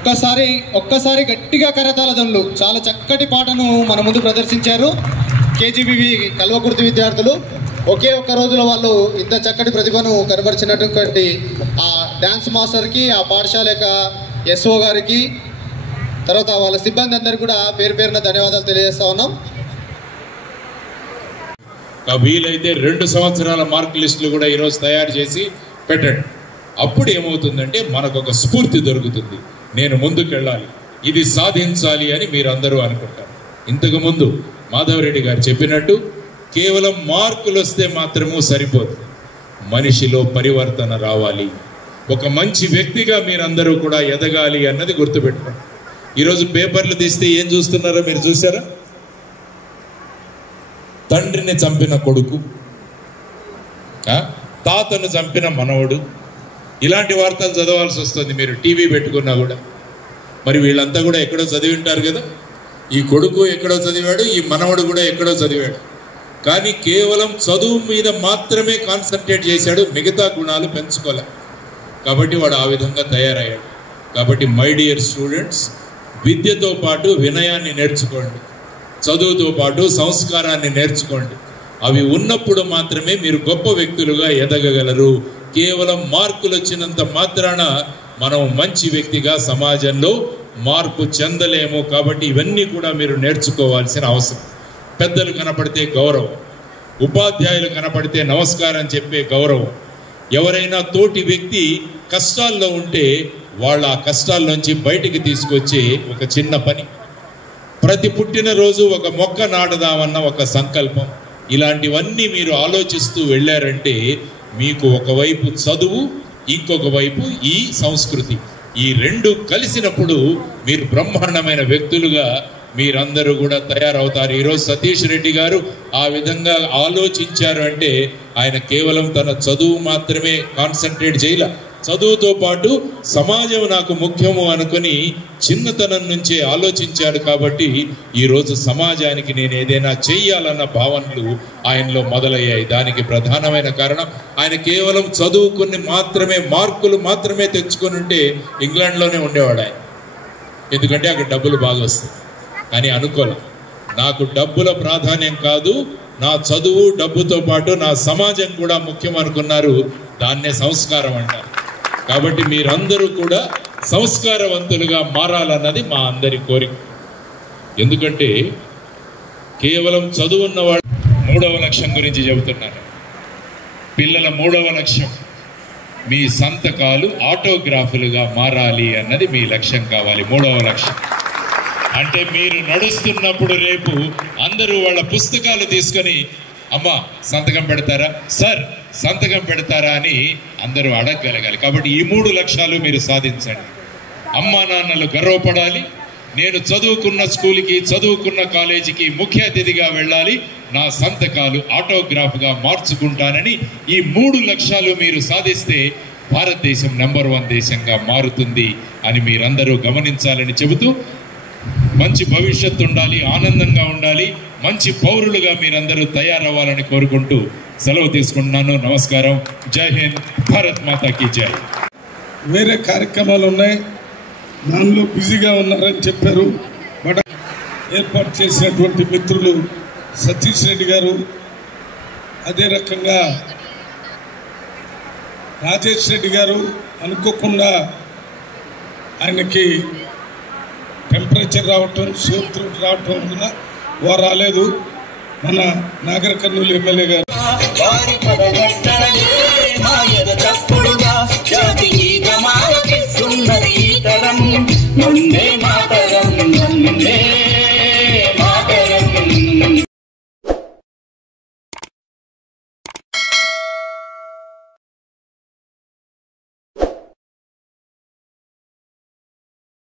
ఒక్కసారి గట్టిగా కరతాళ ధ్వనులు. చాలా చక్కటి పాటను మన ముందు ప్రదర్శించారు కేజీబీవి కల్వకుర్తి విద్యార్థులు. ఒకే ఒక్క రోజులో వాళ్ళు ఇంత చక్కటి ప్రతిభను కనబరిచినటువంటి ఆ డ్యాన్స్ మాస్టర్కి, ఆ పాఠశాల యొక్క ఎస్ఓ గారికి, తర్వాత వాళ్ళ సిబ్బంది అందరికీ కూడా పేరు పేరున ధన్యవాదాలు తెలియజేస్తా ఉన్నాం. వీలైతే 2 సంవత్సరాల మార్క్ లిస్టులు కూడా ఈరోజు తయారు చేసి పెట్టండి. అప్పుడు ఏమవుతుందంటే మనకు ఒక స్ఫూర్తి దొరుకుతుంది. నేను ముందుకెళ్ళాలి, ఇది సాధించాలి అని మీరందరూ అనుకుంటారు. ఇంతకుముందు మాధవరెడ్డి గారు చెప్పినట్టు కేవలం మార్కులు వస్తే మాత్రము సరిపోదు, మనిషిలో పరివర్తన రావాలి. ఒక మంచి వ్యక్తిగా మీరందరూ కూడా ఎదగాలి అన్నది గుర్తుపెట్టుకోండి. ఈరోజు పేపర్లు తీస్తే ఏం చూస్తున్నారో మీరు చూసారా? తండ్రిని చంపిన కొడుకు, తాతను చంపిన మనవడు, ఇలాంటి వార్తలు చదవాల్సి వస్తుంది మీరు టీవీ పెట్టుకున్నా కూడా. మరి వీళ్ళంతా కూడా ఎక్కడో చదివి ఉంటారు కదా. ఈ కొడుకు ఎక్కడో చదివాడు, ఈ మనవడు కూడా ఎక్కడో చదివాడు. కానీ కేవలం చదువు మీద మాత్రమే కాన్సన్ట్రేట్ చేశాడు, మిగతా గుణాలు పెంచుకోలే. కాబట్టి వాడు ఆ విధంగా తయారయ్యాడు. కాబట్టి మై డియర్ స్టూడెంట్స్, విద్యతో పాటు వినయాన్ని నేర్చుకోండి, చదువుతో పాటు సంస్కారాన్ని నేర్చుకోండి. అవి ఉన్నప్పుడు మాత్రమే మీరు గొప్ప వ్యక్తులుగా ఎదగగలరు. కేవలం మార్కులు వచ్చినంత మాత్రాన మనం మంచి వ్యక్తిగా సమాజంలో మార్పు చెందలేము. కాబట్టి ఇవన్నీ కూడా మీరు నేర్చుకోవాల్సిన అవసరం. పెద్దలు కనపడితే గౌరవం, ఉపాధ్యాయులు కనపడితే నమస్కారం చెప్పే గౌరవం. ఎవరైనా తోటి వ్యక్తి కష్టాల్లో ఉంటే వాళ్ళ ఆ కష్టాల్లోంచి బయటికి తీసుకొచ్చే ఒక చిన్న పని. ప్రతి పుట్టినరోజు ఒక మొక్క నాటుదామన్న ఒక సంకల్పం. ఇలాంటివన్నీ మీరు ఆలోచిస్తూ వెళ్ళారంటే మీకు ఒకవైపు చదువు, ఇంకొక వైపు ఈ సంస్కృతి, ఈ 2 కలిసినప్పుడు మీరు బ్రహ్మాండమైన వ్యక్తులుగా మీరందరూ కూడా తయారవుతారు. ఈరోజు సతీష్ రెడ్డి గారు ఆ విధంగా ఆలోచించారు అంటే ఆయన కేవలం తన చదువు మాత్రమే కాన్సన్ట్రేట్ చేయలే, చదువుతో పాటు సమాజం నాకు ముఖ్యము అనుకుని చిన్నతనం నుంచే ఆలోచించాడు. కాబట్టి ఈరోజు సమాజానికి నేను ఏదైనా చెయ్యాలన్న భావనలు ఆయనలో మొదలయ్యాయి. దానికి ప్రధానమైన కారణం ఆయన కేవలం చదువుకుని మాత్రమే మార్కులు మాత్రమే తెచ్చుకొని ఉంటే ఇంగ్లాండ్లోనే ఉండేవాడు ఆయన. ఎందుకంటే అక్కడ డబ్బులు బాగా వస్తాయి. కానీ అనుకోలే, నాకు డబ్బుల ప్రాధాన్యం కాదు, నా చదువు డబ్బుతో పాటు నా సమాజం కూడా ముఖ్యం అనుకున్నారు. దాన్నే సంస్కారం అంటారు. కాబట్టి మీరందరూ కూడా సంస్కారవంతులుగా మారాలన్నది మా అందరి కోరిక. ఎందుకంటే కేవలం చదువున్నవాడు 3వ లక్ష్యం గురించి చెబుతున్నారు. పిల్లల 3వ లక్ష్యం మీ సంతకాలు ఆటోగ్రాఫులుగా మారాలి అన్నది మీ లక్ష్యం కావాలి. 3వ లక్ష్యం అంటే మీరు నడుస్తున్నప్పుడు రేపు అందరూ వాళ్ళ పుస్తకాలు తీసుకొని అమ్మా సంతకం పెడతారా, సార్ సంతకం పెడతారా అని అందరూ అడగగలగాలి. కాబట్టి ఈ 3 లక్ష్యాలు మీరు సాధించండి. అమ్మా నాన్నలు గర్వపడాలి, నేను చదువుకున్న స్కూల్కి, చదువుకున్న కాలేజీకి ముఖ్య అతిథిగా వెళ్ళాలి, నా సంతకాలు ఆటోగ్రాఫ్గా మార్చుకుంటానని ఈ 3 లక్ష్యాలు మీరు సాధిస్తే భారతదేశం నెంబర్ 1 దేశంగా మారుతుంది అని మీరందరూ గమనించాలని చెబుతూ, మంచి భవిష్యత్తు ఉండాలి, ఆనందంగా ఉండాలి, మంచి పౌరులుగా మీరందరూ తయారవ్వాలని కోరుకుంటూ సెలవు తీసుకుంటున్నాను. నమస్కారం. జై హింద్. భారత్ మాతాకి జై. వేరే కార్యక్రమాలు ఉన్నాయి, దానిలో బిజీగా ఉన్నారని చెప్పారు. బట్ ఏర్పాటు చేసినటువంటి మిత్రులు సతీష్ రెడ్డి గారు, అదే రకంగా రాజేష్ రెడ్డి గారు అనుకోకుండా ఆయనకి టెంపరేచర్ రావటం, సోత్రు రావటం వల్ల వారు రాలేదు. మన నాగర్ కర్నూలు ఎమ్మెల్యే గారు వందే మాతరం వందే